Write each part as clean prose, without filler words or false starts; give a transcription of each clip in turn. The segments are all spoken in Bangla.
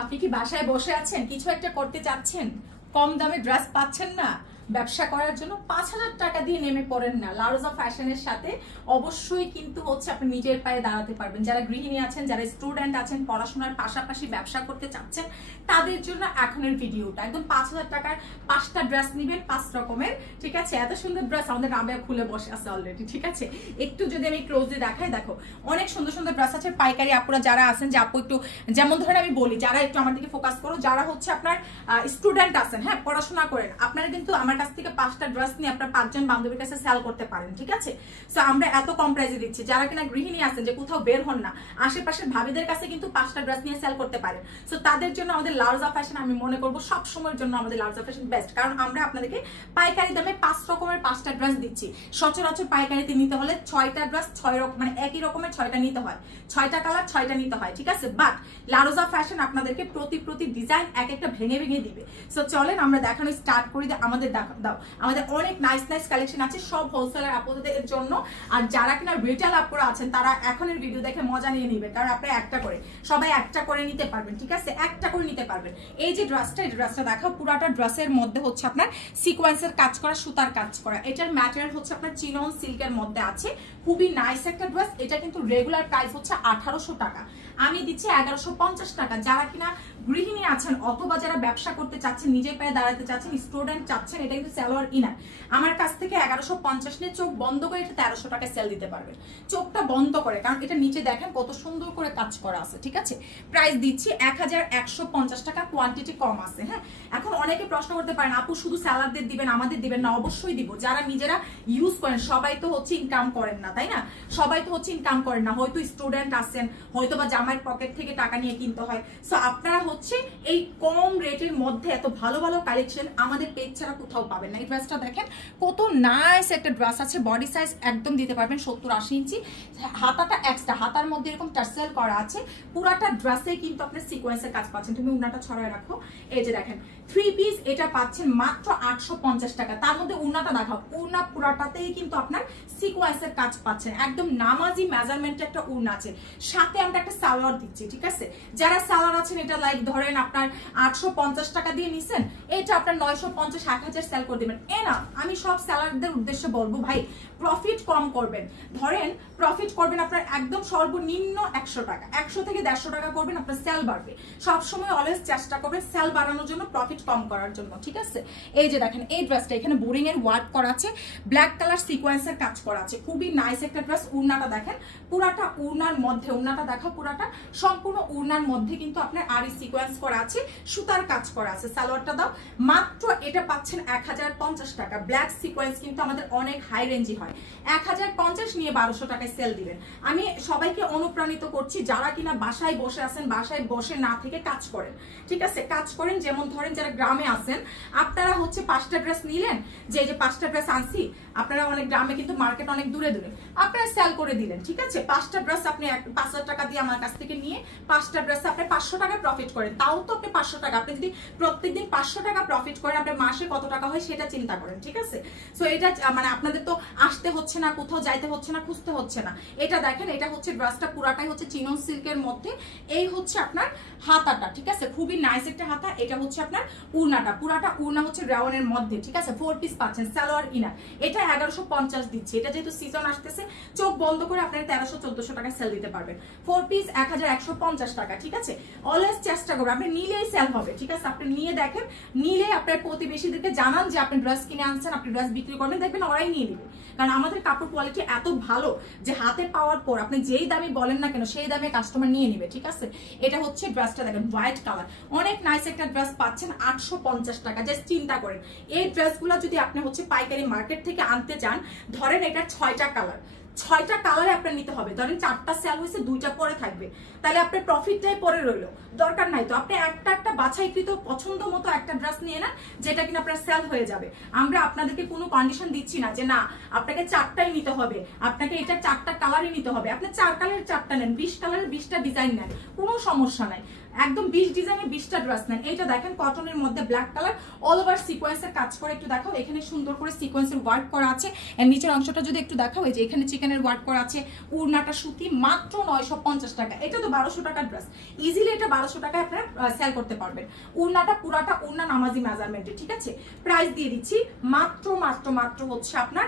আপনি কি বাসায় বসে আছেন, কিছু একটা করতে চাচ্ছেন, কম দামে ড্রেস পাচ্ছেন না, ব্যবসা করার জন্য ৫,০০০ টাকা দিয়ে নেমে পড়েন না লারোজা ফ্যাশনের সাথে। অবশ্যই কিন্তু হচ্ছে আপনি নিজের পায়ে দাঁড়াতে পারবেন। যারা গৃহিণী আছেন, যারা স্টুডেন্ট আছেন, পড়াশোনার পাশাপাশি ব্যবসা করতে চাচ্ছেন, তাদের জন্য এখনের ভিডিওটা একদম ৫,০০০ টাকার ৫টা ড্রেস নিবেন, ৫ রকমের। ঠিক আছে, এত সুন্দর ড্রেস আমাদের রাবেয়া খুলে বসে আছে অলরেডি। ঠিক আছে, একটু যদি আমি ক্লোজলি দেখাই, দেখো অনেক সুন্দর সুন্দর ড্রেস আছে। পাইকারি আপুরা যারা আছেন, যে আপু একটু, যেমন ধরেন আমি বলি, যারা একটু আমার দিকে ফোকাস করো, যারা হচ্ছে আপনার স্টুডেন্ট আছেন, হ্যাঁ পড়াশোনা করেন, আপনারা কিন্তু আমার কাছ থেকে ৫টা ড্রেস নিয়ে আপনার ৫জন বান্ধবীর কাছে সেল করতে পারেন। ঠিক আছে, সো আমরা এত কম প্রাইসে দিচ্ছি। যারা কিনা গৃহিণী আছেন, যে কোথাও বের হন না, আশেপাশের ভাবিদের কাছে কিন্তু ৫টা ড্রেস নিয়ে সেল করতে পারেন। সো তাদের জন্য আমাদের লারোজা ফ্যাশন, আমি মনে করবো সব সময়ের জন্য আমাদের লারোজা ফ্যাশন বেস্ট, কারণ আমরা আপনাদেরকে পাইকারি দামে ৫ রকমের ৫টা ড্রেস দিচ্ছি। সচরাচর পাইকারিতে নিতে হলে 6টা ড্রেস 6 রকম, মানে একই রকমের 6টা নিতে হয়, 6টা কালার 6টা নিতে হয়। ঠিক আছে, বাট লারোজা ফ্যাশন আপনাদেরকে প্রতি ডিজাইন এক একটা ভেঙে ভেঙে দিবে। সো চলেন আমরা দেখানো স্টার্ট করি। আমাদের দাও, আমাদের অনেক নাইস নাইস কালেকশন আছে, সব হোলসেলার আপুদের জন্য। আর যারা কিনা রিটেল আপুরা আছেন, তারা এখনের ভিডিও দেখে মজা নিয়ে নেবেন, কারণ আপনারা একটা করে, সবাই একটা করে নিতে পারবেন। ঠিক আছে, একটা করে নিতে পারবেন। এই যে ড্রেসটা, এই ড্রেসটা দেখো, পুরাটা ড্রেসের মধ্যে হচ্ছে আপনার সিকোয়েন্সের কাজ করা, সুতার কাজ করা। এটার ম্যাটেরিয়াল হচ্ছে আপনার চিনন সিল্কের মধ্যে আছে, খুবই নাইস একটা ড্রেস। এটা কিন্তু রেগুলার প্রাইস হচ্ছে ১৮০০ টাকা, আমি দিচ্ছি ১১৫০ টাকা। যারা কিনা গৃহিণী আছেন, অথবা যারা ব্যবসা করতে চাচ্ছেন, নিজের পায়ে দাঁড়াতে চাচ্ছেন, স্টুডেন্ট চাচ্ছেন, এটা কিন্তু সালোয়ার ইনার। আমার কাছ থেকে ১১৫০ নিয়ে চোখ বন্ধ করে এটা ১৩০০ টাকায় সেল দিতে পারবেন, চোখটা বন্ধ করে, কারণ এটা নিচে দেখেন কত সুন্দর করে কাজ করা আছে। ঠিক আছে, প্রাইস দিচ্ছি ১১৫০ টাকা, কোয়ান্টিটি কম আছে। হ্যাঁ, এখন অনেকে প্রশ্ন করতে পারেন, আপু শুধু স্যালারদের দিবেন, আমাদের দিবেন না? অবশ্যই দিব। যারা নিজেরা ইউজ করেন, সবাই তো হচ্ছে ইনকাম করেন না, তাই না? সবাই তো হচ্ছে ইনকাম করেন না, হয়তো স্টুডেন্ট আছেন, হয়তো বা জামাইয়ের পকেট থেকে টাকা নিয়ে কিনতে হয়। সো আপনারা হচ্ছে এই কম রেটের মধ্যে এত ভালো ভালো কালেকশন আমাদের পেজ ছাড়া কোথাও পাবেন না। এই ড্রেসটা দেখেন কত নাইস একটা ড্রেস আছে, বডি সাইজ একদম দিতে পারবেন ৭০-৮০ ইঞ্চি, হাতাটা এক্সট্রা, হাতার মধ্যে এরকম টার্সেল করা আছে। পুরাটা ড্রেসে কিন্তু আপনার সিকোয়েন্সের কাজ পাচ্ছেন। তুমি উন্নাটা ছড়ায় রাখো, এই যে দেখেন 3 পিস, এটা পাচ্ছেন মাত্র ৮৫০ টাকা। তার মধ্যে উন্নাটা দেখাও, উন্না পুরাটাতেই কিন্তু আপনার সিকোয়েন্সের কাজ পাচ্ছেন, একদম নামাজি মেজারমেন্টে একটা উন্না আছে, সাথে আমরা একটা সালোয়ার দিচ্ছি। ঠিক আছে, যারা সালোয়ার আছেন, এটা লাইক ধরেন আপনার ৮৫০ টাকা দিয়ে নিছেন, এটা আপনার ৯৫০-১০০০ সেল করে দেবেন। না, আমি সব সেলারদের উদ্দেশ্যে বলবো, ভাই প্রফিট কম করবেন। ধরেন প্রফিট করবেন আপনার একদম সর্বনিম্ন ১০০ টাকা, ১০০ থেকে ১৫০ টাকা করবেন, আপনার সেল বাড়বে। সবসময় অলওয়েজ চেষ্টা করবেন সেল বাড়ানোর জন্য, প্রফিট কম করার জন্য। ঠিক আছে, এই যে দেখেন এই ড্রেসটা, এখানে বোরিং এর ওয়ার্ক করা আছে, ব্ল্যাক কালার সিকোয়েন্সের কাজ করা আছে, খুবই নাইস একটা ড্রেস। উড়নাটা দেখেন, পুরাটা উড়নার মধ্যে, উড়নাটা দেখো, পুরাটা সম্পূর্ণ উড়নার মধ্যে কিন্তু আপনার আরি সিকোয়েন্স করা আছে, সুতার কাজ করা আছে। সালোয়ারটা দাও, মাত্র এটা পাচ্ছেন ১০৫০ টাকা। ব্ল্যাক সিকোয়েন্স কিন্তু আমাদের অনেক হাই রেঞ্জই হয়, ১০৫০ নিয়ে ১২০০ টাকায় সেল দিবেন। আমি সবাইকে অনুপ্রাণিত করছি, যারা কিনা বাসায় বসে আছেন, বাসায় বসে না থেকে কাজ করেন। ঠিক আছে, কাজ করেন, যেমন ধরেন যারা গ্রামে আছেন, আপনারা হচ্ছে 5টা ড্রেস নিলেন, যে 5টা ড্রেস আনছি, আপনারা অনেক গ্রামে কিন্তু মার্কেট অনেক দূরে দূরে, আপনারা সেল করে দিলেন। ঠিক আছে, 5টা ড্রেস আপনি ৫০০০ টাকা দিয়ে আমার কাছ থেকে নিয়ে 5টা ড্রেস আপনি ৫০০ টাকা প্রফিট করেন, তাও তো আপনি ৫০০ টাকা, আপনি যদি প্রত্যেকদিন ৫০০ টাকা প্রফিট করেন, আপনার মাসে কত টাকা হয় সেটা চিন্তা করেন। ঠিক আছে, সো এটা মানে আপনাদের তো আসতে হচ্ছে না, কোথাও যাইতে হচ্ছে না, খুঁজতে হচ্ছে না। এটা দেখেন, এটা হচ্ছে ড্রেসটা পুরাটাই হচ্ছে চিনন সিল্কের মধ্যে, এই হচ্ছে আপনার হাতাটা। ঠিক আছে, খুবই নাইস একটা হাতা। এটা হচ্ছে আপনার উড়নাটা, পুরাটা উড়না হচ্ছে রাউন্ডের মধ্যে। ঠিক আছে, 4 পিস পাচ্ছেন, সালোয়ার ইনার। এটা ১১৫০ দিচ্ছে, এটা যেহেতু সিজন আসতেছে, চোখ বন্ধ করে আপনারা ১৩০০-১৪০০ টাকা সেল দিতে পারবেন। 4 পিস ১১৫০ টাকা। ঠিক আছে, অলওয়েজ চেষ্টা করবেন, আপনি নিলেই সেল হবে। ঠিক আছে, আপনি নিয়ে দেখেন, নিলে আপনার প্রতিবেশীদেরকে জানান যে আপনি ড্রেস কিনে আনছেন, আপনি ড্রেস বিক্রি করবেন, দেখবেন ওরাই নিয়ে নেবে। কারণ আমাদের কাপড় কোয়ালিটি এত ভালো যে হাতে পাওয়ার পর আপনি যেই দামে বলেন না কেন, সেই দামে কাস্টমার নিয়ে নেবে। ঠিক আছে, এটা হচ্ছে ড্রেসটা দেখেন, হোয়াইট কালার, অনেক নাইস একটা ড্রেস পাচ্ছেন ৮৫০ টাকা। জাস্ট চিন্তা করেন, এই ড্রেসগুলো যদি আপনি হচ্ছে পাইকারি মার্কেট থেকে আনতে চান, ধরেন এটা 6টা কালার, 6টা কালারে আপনার নিতে হবে। ধরেন 4টা সেল হয়েছে, 2টা পরে থাকবে, তাহলে আপনার প্রফিটটাই পরে রইলো, দরকার নাই তো। আপনি একটা বাছাইকৃত পছন্দ মতো একটা ড্রেস নিয়ে নেন, যেটা কিনা আপনার সেল হয়ে যাবে। আমরা আপনাদেরকে কোনো কন্ডিশন দিচ্ছি না যে না আপনাকে 4টাই নিতে হবে, আপনাকে এটা 4টা কালারই নিতে হবে। আপনি 4 কালারের 4টা নেন, 20 কালারের 20টা ডিজাইন নেন, কোনো সমস্যা নাই। একদম 20 ডিজাইনের 20টা ড্রেস নেন। এইটা দেখেন কটনের মধ্যে ব্ল্যাক কালার, অল ওভার সিকোয়েন্সের কাজ করে, একটু দেখাও এখানে সুন্দর করে সিকোয়েন্সের ওয়ার্ক করা আছে। এর নিচের অংশটা যদি একটু দেখাও, এই যে এখানে চিকেনের ওয়ার্ক করা আছে, উড়নাটা সুতি, মাত্র 950 টাকা। এটা তো 1200 টাকার ড্রেস, ইজিলি এটা 1200 টাকায় আপনারা সেল করতে পারবেন। উড়নাটা পুরাটা উড়না নামাজি মেজারমেন্টে, ঠিক আছে। প্রাইস দিয়ে দিচ্ছি মাত্র মাত্র মাত্র হচ্ছে আপনার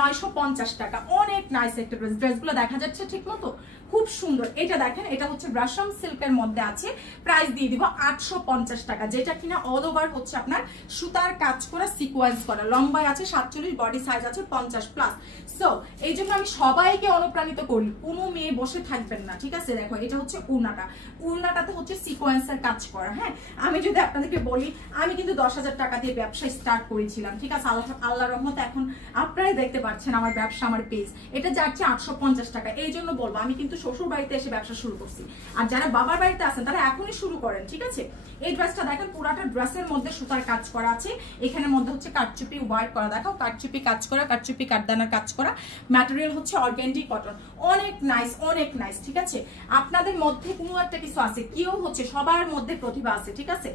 950 টাকা। অনেক নাইস একটা ড্রেস, ড্রেসগুলো দেখা যাচ্ছে ঠিক মতো, খুব সুন্দর। এটা দেখেন, এটা হচ্ছে রেশম সিল্কের মধ্যে আছে, প্রাইস দিয়ে দিব 850 টাকা, যেটা কিনা অল ওভার হচ্ছে আপনার সুতার কাজ করা, সিকোয়েন্স করা, লম্বায় আছে 47, বডি সাইজ আছে 50 প্লাস। সো এই জন্য আমি সবাইকে অনুপ্রাণিত করি, কোনো মেয়ে বসে থাকবেন না, ঠিক আছে। দেখো এটা হচ্ছে উড়নাটা, উড়নাটাতে হচ্ছে সিকোয়েন্সের কাজ করা। হ্যাঁ, আমি যদি আপনাদেরকে বলি, আমি কিন্তু 10,000 টাকা দিয়ে ব্যবসা স্টার্ট করেছিলাম, ঠিক আছে। আল্লাহর রহমতে এখন আপনারাই দেখতে পাচ্ছেন আমার ব্যবসা, আমার পেজ। এটা যাচ্ছে 850 টাকা। এই জন্য বলবো, আমি কিন্তু শ্বশুর বাড়িতে এসে ব্যবসা শুরু করছি, আর যারা বাবার বাড়িতে আছেন তারা এখনই শুরু করেন, ঠিক আছে। এই ড্রেসটা দেখেন, পুরাটা ড্রেসের মধ্যে সুতার কাজ করা আছে, এখানের মধ্যে হচ্ছে কাটচুপি ওয়ার্ক করা, দেখো কাটচুপি কাজ করা, কাটচুপি কাটদানার কাজ করা, ম্যাটেরিয়াল হচ্ছে অর্গানডি কটন, অনেক নাইস, অনেক নাইস, ঠিক আছে। আপনাদের মধ্যে কোনো একটা কিছু আছে, কেউ হচ্ছে, সবার মধ্যে প্রতিভা আছে, ঠিক আছে।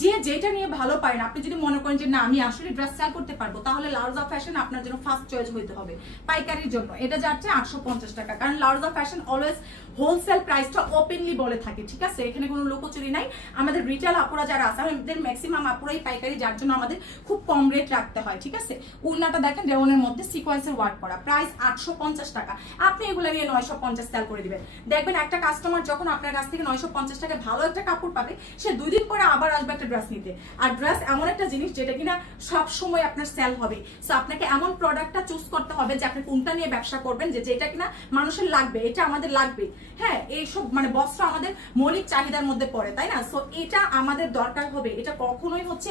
যে যেটা নিয়ে ভালো পারেন, আপনি যদি মনে করেন যে না আমি আসলে ড্রেস সেল করতে পারবো, তাহলে লাউজা ফ্যাশন আপনার জন্য ফার্স্ট চয়েস হইতে হবে পাইকারির জন্য। এটা যাচ্ছে 850 টাকা, কারণ লাউজা ফ্যাশন অলওয়েজ হোলসেল প্রাইসটা ওপেনলি বলে থাকে, ঠিক আছে। এখানে কোনো লুকোচুরি নাই। আমাদের রিটেল আপুরা যারা আছে, আমাদের ম্যাক্সিমাম আপুরাই পাইকারি, যার জন্য আমাদের খুব কম রেট রাখতে হয়, ঠিক আছে। উড়নাটা দেখেন রেওনের মধ্যে সিকোয়েন্সের ওয়ার্ক করা, প্রাইস 850 টাকা। আপনি এগুলো নিয়ে 950 সেল করে দিবেন, দেখবেন একটা কাস্টমার যখন আপনার কাছ থেকে 950 টাকায় ভালো একটা কাপড় পাবে, সে 2 দিন পরে আবার আসবে একটা ড্রেস নিতে। আর ড্রেস এমন একটা জিনিস যেটা কিনা সব সময় আপনার সেল হবে। সো আপনাকে এমন প্রোডাক্টটা চুজ করতে হবে যে আপনি কোনটা নিয়ে ব্যবসা করবেন, যে যেটা কিনা মানুষের লাগবে, এটা আমাদের লাগবে। হ্যাঁ, এইসব মানে বস্ত্র আমাদের মৌলিক চাহিদার মধ্যে পড়ে, তাই না। সো এটা আমাদের দরকার হবে, এটা কখনোই হচ্ছে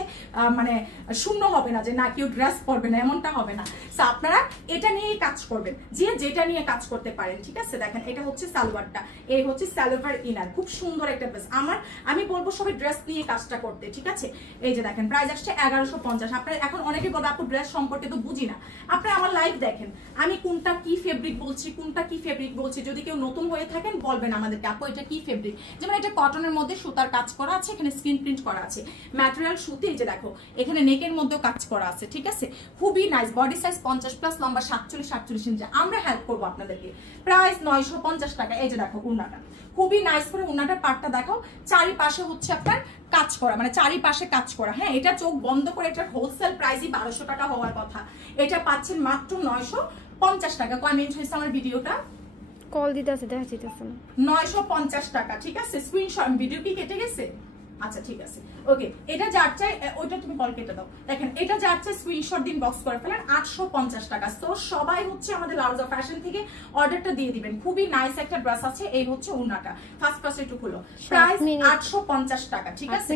মানে শূন্য হবে না যে না কেউ ড্রেস পরবে না, এমনটা হবে না। সো আপনারা এটা নিয়েই কাজ করবেন, যে যেটা নিয়ে কাজ করতে পারেন, ঠিক আছে। দেখেন এটা হচ্ছে সালোয়ারটা, এই হচ্ছে সালোয়ার ইনার, খুব সুন্দর একটা ড্রেস। আমি বলবো সবাই ড্রেস নিয়ে কাজটা করতে, ঠিক আছে। এই যে দেখেন প্রাইস আসছে 1150। আপনারা এখন অনেকে বলবে আপু ড্রেস সম্পর্কে তো বুঝি না, আপনারা আমার লাইভ দেখেন, আমি কোনটা কি ফেব্রিক বলছি, কোনটা কি ফেব্রিক বলছি। যদি কেউ নতুন হয়ে থাকেন বলবেন আমাদেরকে আপু এটা কি ফেব্রিক। যেমন এটা কটনের মধ্যে সুতার কাজ করা আছে, এখানে স্ক্রিন প্রিন্ট করা আছে, ম্যাটেরিয়াল সুতি। এই যে দেখো এখানে নেকের মধ্যেও কাজ করা আছে, ঠিক আছে। খুবই নাইস, বডি সাইজ 50 প্লাস, লম্বা 47 ইঞ্চি। আমরা হেল্প করবো আপনাদেরকে। প্রাইস 950 টাকা। এই যে দেখো উন্নাটা খুবই নাইস করে, উন্নাটার পাটটা দেখাও, চারিপাশে হচ্ছে আপনার কাজ করা, মানে চারিপাশে কাজ করা। হ্যাঁ, এটা চোখ বন্ধ করে, এটা হোলসেল প্রাইসই 1200 টাকা হওয়ার কথা, এটা পাচ্ছেন মাত্র 950 টাকা। কয় মিনিট হয়েছে আমার ভিডিওটা? কল দিতে আছে, দেখা যাইতেছে না। 950 টাকা, ঠিক আছে। স্ক্রিনশট, ভিডিও কি কেটে গেছে? আচ্ছা ঠিক আছে, ওকে। এটা যার চাই ওইটা তুমি কল কেটে দাও। দেখেন এটা যার চাই স্ক্রিনশট দিন, বক্স করে ফেলেন, 850 টাকা। তো সবাই হচ্ছে আমাদের লাউজা ফ্যাশন থেকে অর্ডারটা দিয়ে দিবেন। খুবই নাইস একটা ড্রেস আছে, এই হচ্ছে উন্নাটা, ফার্স্ট পাশে একটু খুলো। প্রাইস 850 টাকা, ঠিক আছে।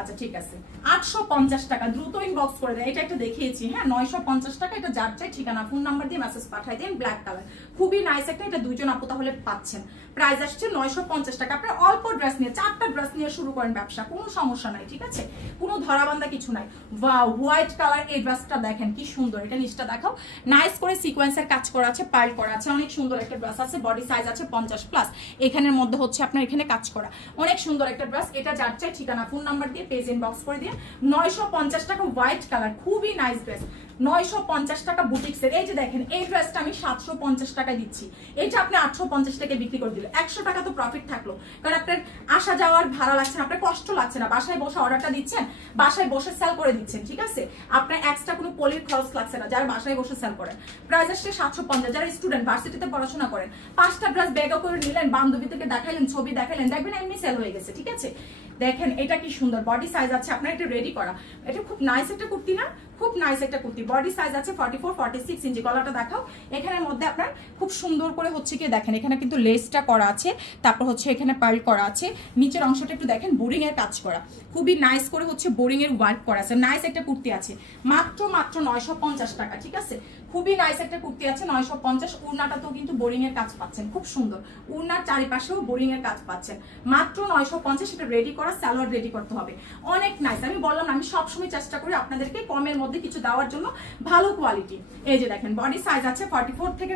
আচ্ছা ঠিক আছে, 850 টাকা, দ্রুত ইনবক্স করে দেন। এটা একটা দেখিয়েছি, হ্যাঁ 950 টাকা। এটা যার চাই ঠিকানা ফোন নাম্বার দিয়ে মেসেজ পাঠিয়ে দিন, ব্ল্যাক কালার, খুবই নাইস একটা। এটা দুইজন আপু তাহলে পাচ্ছেন। প্রাইস আসছে 950 টাকা। আপনার অল্প ড্রেস নিয়ে, 4টা ড্রেস নিয়ে শুরু করেন ব্যবসা, কোনো সমস্যা নাই, ঠিক আছে। কোনো ধরাবান্ধা কিছু নাই। ওয়াও, হোয়াইট কালার এই ড্রেসটা দেখেন কি সুন্দর। এটা নিচটা দেখাও, নাইস করে সিকোয়েন্সের কাজ করা আছে, পাইল করা আছে, অনেক সুন্দর একটা ড্রেস আছে। বডি সাইজ আছে 50 প্লাস, এখানের মধ্যে হচ্ছে আপনার এখানে কাজ করা, অনেক সুন্দর একটা ড্রেস। এটা যার চাই ঠিকানা ফোন নাম্বার দিয়ে পেজ ইনবক্স করে দিয়ে। 950 টাকা, হোয়াইট কালার, খুবই নাইস ড্রেস। 950 টাকা বুটিক্সের। এই যে দেখেন এই ড্রেসটা আমি 750 টাকা দিচ্ছি, এটা আপনি 850 টাকা বিক্রি করে দিলে 100 টাকা তো প্রফিট থাকলো। কারণ আপনার আসা যাওয়ার ভাড়া লাগছে না, আপনার কষ্ট লাগছে না, বাসায় বসে অর্ডারটা দিচ্ছেন, বাসায় বসে সেল করে দিচ্ছেন, ঠিক আছে। আপনার এক্সট্রা কোনো পলির খরচ লাগছে না, যারা বাসায় বসে সেল করেন। প্রাইস আসছে 750। যারা স্টুডেন্ট ভার্সিটিতে পড়াশোনা করেন, 5টা ড্রেস ব্যাগও করে নিলেন, বান্ধবী থেকে দেখাইলেন, ছবি দেখাইলেন, দেখবেন এমনি সেল হয়ে গেছে, ঠিক আছে। দেখেন এটা কি সুন্দর, বডি সাইজ আছে আপনার, এটা রেডি করা। এটা খুব নাইস একটা কুর্তি না, খুব নাইস একটা কুর্তি। বডি সাইজ আছে 44-46 ইঞ্চি। গলাটা দেখাও, এখানের মধ্যে আপনার খুব সুন্দর করে হচ্ছে কি দেখেন, এখানে কিন্তু লেসটা করা আছে, তারপর হচ্ছে এখানে পার্ল করা আছে, নিচের অংশটা একটু দেখেন বোরিং এর কাজ করা, খুবই নাইস করে হচ্ছে বোরিং এর ওয়ার্ক করা আছে। নাইস একটা কুর্তি আছে, মাত্র 950 টাকা, ঠিক আছে। খুবই নাইস একটা কুর্তি আছে 950। উড়নাটাতেও কিন্তু বোরিং এর কাজ পাচ্ছেন, খুব সুন্দর। উড়নার চারিপাশেও বোরিং এর কাজ পাচ্ছেন মাত্র 950। এটা রেডি করা, সালোয়ার রেডি করতে হবে, অনেক নাইস। আমি বললাম আমি সবসময় চেষ্টা করি আপনাদেরকে কমের মধ্যে কিছু দেওয়ার জন্য, ভালো কোয়ালিটি। এই যে দেখেন বডি সাইজ আছে 44 থেকে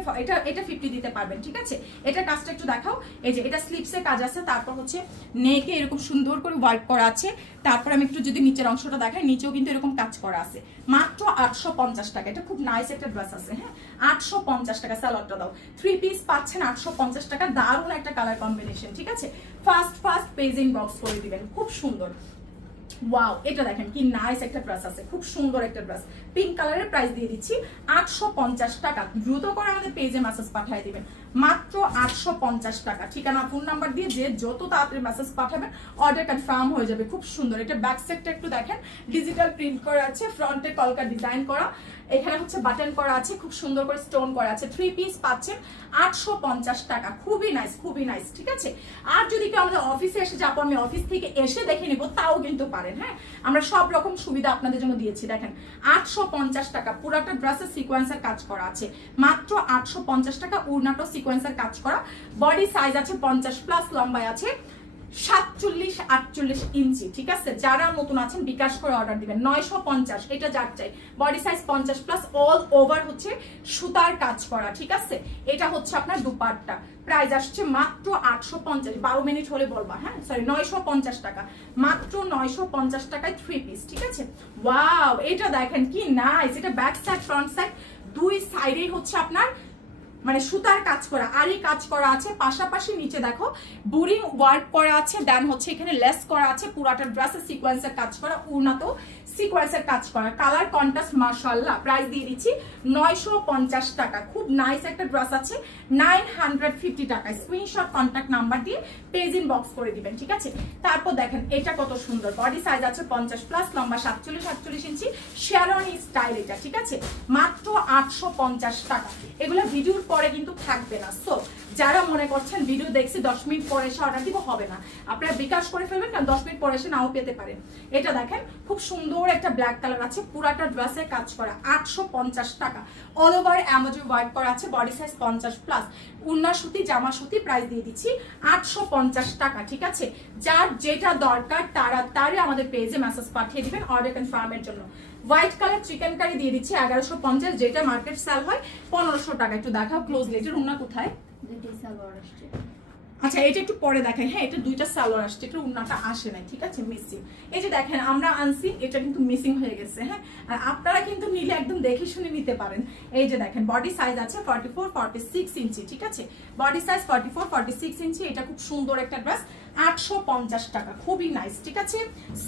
এটা 50 দিতে পারবেন, ঠিক আছে। এটা কাজটা একটু দেখাও। এই যে এটা স্লিপসে কাজ আছে, তারপর হচ্ছে নেকে এরকম সুন্দর করে ওয়ার্ক করা আছে। তারপর আমি একটু যদি নিচের অংশটা দেখাই, নিচেও কিন্তু এরকম কাজ করা আছে। মাত্র 850 টাকা। এটা খুব নাইস একটা ড্রেস আছে, হ্যাঁ 850 টাকা। সালোয়ারটা দাও, 3 পিস পাচ্ছেন 850 টাকা। দারুণ একটা কালার কম্বিনেশন, ঠিক আছে। ফার্স্ট পেজ ইনবক্স করে দিবেন, খুব সুন্দর। ওয়াও, এটা দেখেন কি নাইস একটা ড্রেস আছে, খুব সুন্দর একটা ড্রেস। পিঙ্ক কালারের প্রাইস দিয়ে দিচ্ছি 850 টাকা। দ্রুত করে আমাদের পেজে মেসেজ পাঠিয়ে দিবেন, মাত্র 850 টাকা। ঠিকানা ফোন নাম্বার দিয়ে যে যত তাড়াতাড়ি মেসেজ পাঠাবেন অর্ডার কনফার্ম হয়ে যাবে। খুব সুন্দর। এটা ব্যাক সাইডটা একটু দেখেন, ডিজিটাল প্রিন্ট করা আছে, ফ্রন্টে কলকা ডিজাইন করা, এখানে হচ্ছে বাটন করা আছে, খুব সুন্দর করে স্টোন করা আছে। 3 পিস পাচ্ছেন 850 টাকা। খুবই নাইস, খুবই নাইস, ঠিক আছে। আর যদি কেউ আমাদের অফিসে এসে যাবো, আমি অফিস থেকে এসে দেখে নিব, তাও কিন্তু পারেন, হ্যাঁ আমরা সব রকম সুবিধা আপনাদের জন্য দিয়েছি। দেখেন 850 টাকা। পুরাটা ড্রেসে সিকোয়েন্সের কাজ করা আছে, মাত্র 850 টাকা। উড়নাটো সিকোয়েন্সের কাজ করা। বডি সাইজ আছে 50+, লম্বায় আছে 47-48 ইঞ্চি, ঠিক আছে। যারা নতুন আছেন বিকাশ করে অর্ডার দিবেন। 950 এটা যার চাই। বডি সাইজ 50+, অল ওভার হচ্ছে সুতার কাজ করা, ঠিক আছে। এটা হচ্ছে আপনার দুপাট্টা। প্রাইস আসছে মাত্র 850। 12 মিনিট হলে বলবা, হ্যাঁ সরি 950 টাকা। মাত্র 950 টাকায় 3 পিস, ঠিক আছে। ওয়াও, এটা দেখেন কি নাইস। এটা ব্যাক সাইড ফ্রন্ট সাইড দুই সাইডেই হচ্ছে আপনার মানে সুতার কাজ করা, আরি কাজ করা আছে। পাশাপাশি নিচে দেখো বুরিং ওয়ার্ক করা আছে, দেন হচ্ছে এখানে লেস করা আছে। পুরাটা ড্রেসে সিকোয়েন্সের কাজ করা, উড়নাতেও সিকোয়েন্সের কাজ করা। কালার কন্ট্রাস্ট মাশাআল্লাহ। প্রাইস দিয়ে দিচ্ছি 950 টাকা। খুব নাইস একটা ড্রেস আছে 950 টাকা। স্ক্রিনশট কন্ট্যাক্ট নাম্বার দিয়ে পেজ ইনবক্স করে দিবেন, ঠিক আছে। তারপর দেখেন এটা কত সুন্দর। বডি সাইজ আছে 50+, লম্বা 47-48 ইঞ্চি। শেরওয়ানি স্টাইল এটা, ঠিক আছে। মাত্র 850 টাকা। এগুলো ভিডিওর পরে কিন্তু থাকবে না। সো যারা মনে করছেন ভিডিও দেখছি 10 মিনিট পরে এসে অর্ডার দিব, হবে না। আপনারা বিকাশ করে ফেলবেন, কারণ 10 মিনিট পরে এসে নাও পেতে পারেন। এটা দেখেন খুব সুন্দর একটা ব্ল্যাক কালার আছে, পুরাটা ড্রেসে কাজ করা। 850 টাকা। অল ওভার এমব্রয়ডারি ওয়ার্ক করা আছে। বডি সাইজ 50+, উন্না সুতি, জামা সুতি। প্রাইস দিয়ে দিচ্ছি 850 টাকা, ঠিক আছে। যার যেটা দরকার তাড়াতাড়ি আমাদের পেজে মেসেজ পাঠিয়ে দিবেন অর্ডার কনফার্মের জন্য। হোয়াইট কালার চিকেন কারি দিয়ে দিচ্ছি 1150, যেটা মার্কেট সেল হয় 1500 টাকা। একটু দেখাও ক্লোজলি। এটার উন্না কোথায়? আচ্ছা এটা একটু পরে দেখাই, হ্যাঁ এটা দুইটা সালোয়ার আসছে, এটা উন্নাটা আসে নাই, ঠিক আছে, মিসিং। এই যে দেখেন আমরা আনছি, এটা কিন্তু মিসিং হয়ে গেছে, হ্যাঁ। আর আপনারা কিন্তু নিলে একদম দেখে শুনে নিতে পারেন। এই যে দেখেন বডি সাইজ আছে 44-46 ইঞ্চি, ঠিক আছে। বডি সাইজ 44-46 ইঞ্চি। এটা খুব সুন্দর একটা ড্রেস, 850 টাকা। খুবই নাইস, ঠিক আছে।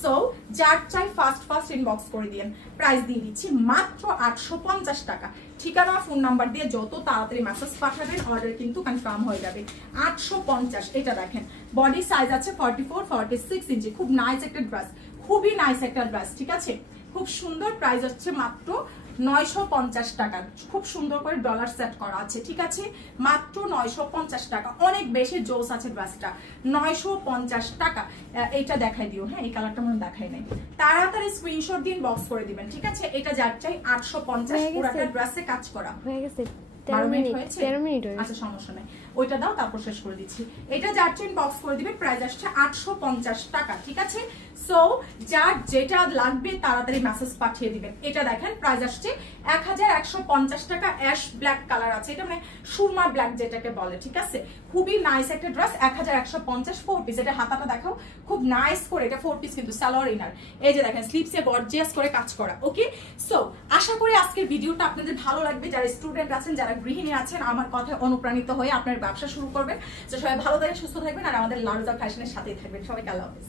সো যার চাই ফার্স্ট ইনবক্স করে দিন। প্রাইস দিয়ে দিচ্ছি মাত্র 850 টাকা। ঠিকানা ফোন নাম্বার দিয়ে যত তাড়াতাড়ি মেসেজ পাঠাবেন অর্ডার কিন্তু কনফার্ম হয়ে যাবে। 850। এটা দেখেন বডি সাইজ আছে 44-46 ইঞ্চি। খুব নাইস একটা ড্রেস, খুবই নাইস একটা ড্রেস, ঠিক আছে। খুব সুন্দর। প্রাইস হচ্ছে মাত্র 950 টাকা। খুব সুন্দর করে ডলার সেট করা আছে, ঠিক আছে। মাত্র 950 টাকা। অনেক বেশি জোস আছে ড্রেসটা। 950 টাকা। এটা দেখাই দিও, হ্যাঁ এই কালারটা মনে দেখাই নাই। তাড়াতাড়ি স্ক্রিনশট দিন, বক্স করে দিবেন, ঠিক আছে। এটা যার চাই 850। পুরোটা ড্রেসে কাজ করা হয়ে গেছে। 12 মিনিট হয়েছে, 13 মিনিট হয়েছে। আচ্ছা সমস্যা নাই, ওইটা দাও তারপর শেষ করে দিচ্ছি। এটা যার চেন বক্স করে দিবে। প্রাইস আসছে 850 টাকা, ঠিক আছে। সো যার যেটা লাগবে তাড়াতাড়ি মেসেজ পাঠিয়ে দিবেন। এটা দেখেন প্রাইস আসছে 1150 টাকা। অ্যাশ ব্ল্যাক কালার আছে, এটা মানে সুরমা ব্ল্যাক যেটাকে বলে, ঠিক আছে। খুবই নাইস একটা ড্রেস, 1150। 4 পিস। এটা হাতাটা দেখাও, খুব নাইস করে। এটা 4 পিস কিন্তু, সালোয়ার ইনার। এই যে দেখেন স্লিপসে গর্জিয়াস করে কাজ করা, ওকে। সো আশা করি আজকের ভিডিওটা আপনাদের ভালো লাগবে। যারা স্টুডেন্ট আছেন, যারা গৃহিণী আছেন, আমার কথায় অনুপ্রাণিত হয়ে আপনার ব্যবসা শুরু করবেন। তো সবাই ভালো থাকবেন, সুস্থ থাকবেন, আর আমাদের লারুজা ফ্যাশনের সাথেই থাকবেন। সবাইকে আল্লাহ হাফেজ।